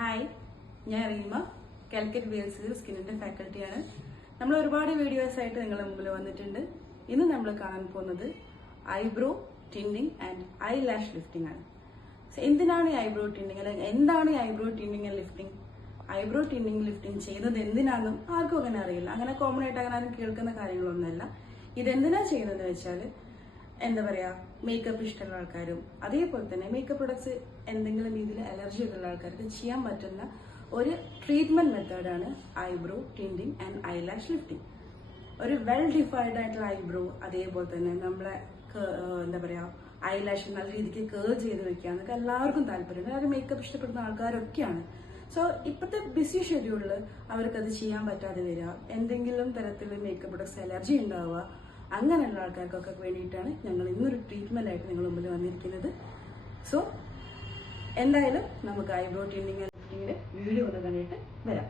Hi, ഞാൻ Reema, Calicut BSc സ്കിന്നിന്റെ ഫാക്കൽറ്റിയാണ്. നമ്മൾ ഒരുപാട് വീഡിയോസ് ആയിട്ട് നിങ്ങളുടെ മുമ്പിൽ വന്നിട്ടുണ്ട്. ഇന്ന് നമ്മൾ കാണാൻ പോകുന്നത് eyebrow tinting and I lash lifting ആണ്. എന്തിനാണ് ഈ ഐബ്രോ ടിൻഡിങ്, അല്ലെങ്കിൽ എന്താണ് ഈ eyebrow tinting and lifting? Eyebrow tinting lifting ചെയ്യുന്നത് എന്തിനാണെന്നും ആർക്കും അങ്ങനെ അറിയില്ല. അങ്ങനെ കോമൺ ആയിട്ട് അങ്ങനെ ആരും കേൾക്കുന്ന കാര്യങ്ങളൊന്നുമല്ല. ഇതെന്തിനാ ചെയ്യുന്നത് വെച്ചാൽ, എന്താ പറയാ, മേക്കപ്പ് ഇഷ്ടമുള്ള ആൾക്കാരും അതേപോലെ തന്നെ മേക്കപ്പ് പ്രൊഡക്ട്സ് എന്തെങ്കിലും രീതിയിൽ അലർജി ഉള്ള ആൾക്കാർക്ക് ചെയ്യാൻ പറ്റുന്ന ഒരു ട്രീറ്റ്മെന്റ് മെത്തേഡാണ് eyebrow tinting and I lash lifting. ഒരു വെൽ ഡിഫൈൻഡ് ആയിട്ടുള്ള ഐബ്രോ, അതേപോലെ തന്നെ നമ്മളെ എന്താ പറയാ ഐ ലാഷ് നല്ല രീതിക്ക് കേൾ ചെയ്ത് വെക്കുക എന്നൊക്കെ എല്ലാവർക്കും താല്പര്യമുണ്ട്. അതായത് മേക്കപ്പ് ഇഷ്ടപ്പെടുന്ന ആൾക്കാരൊക്കെയാണ്. സോ ഇപ്പോഴത്തെ ബിസി ഷെഡ്യൂളിൽ അവർക്കത് ചെയ്യാൻ പറ്റാതെ വരിക, എന്തെങ്കിലും തരത്തിൽ മേക്കപ്പ് പ്രൊഡക്ട്സ് അലർജി ഉണ്ടാവുക, അങ്ങനെയുള്ള ആൾക്കാർക്കൊക്കെ വേണ്ടിയിട്ടാണ് ഞങ്ങൾ ഇന്നൊരു ട്രീറ്റ്മെന്റ് ആയിട്ട് നിങ്ങൾ മുമ്പിൽ വന്നിരിക്കുന്നത്. സോ എന്തായാലും നമുക്ക് ഐബ്രോ ടിൻഡിങ് ലിഫ്റ്റിംഗിന്റെ വീഡിയോ ഒന്ന് കണ്ടിട്ട് വരാം.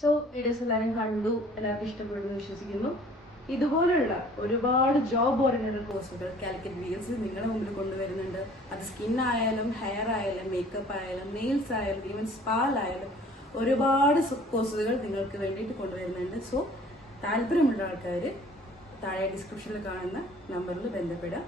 സോ എല്ലാവരും കണ്ടു, എല്ലാവർക്കും ഇഷ്ടപ്പെടുന്നു വിശ്വസിക്കുന്നു. ഇതുപോലുള്ള ഒരുപാട് ജോബ് ഓറിയന്റഡ് കോഴ്സുകൾ കാലിക്കറ്റ് BSc നിങ്ങളുടെ മുമ്പിൽ കൊണ്ടുവരുന്നുണ്ട്. അത് സ്കിൻ ആയാലും ഹെയർ ആയാലും മേക്കപ്പ് ആയാലും നെയിൽസ് ആയാലും ഈവൻ സ്പാലായാലും ഒരുപാട് കോഴ്സുകൾ നിങ്ങൾക്ക് വേണ്ടിയിട്ട് കൊണ്ടുവരുന്നുണ്ട്. സോ താല്പര്യമുള്ള ആൾക്കാർ താഴെ ഡിസ്ക്രിപ്ഷനിൽ കാണുന്ന നമ്പറിൽ ബന്ധപ്പെടുക.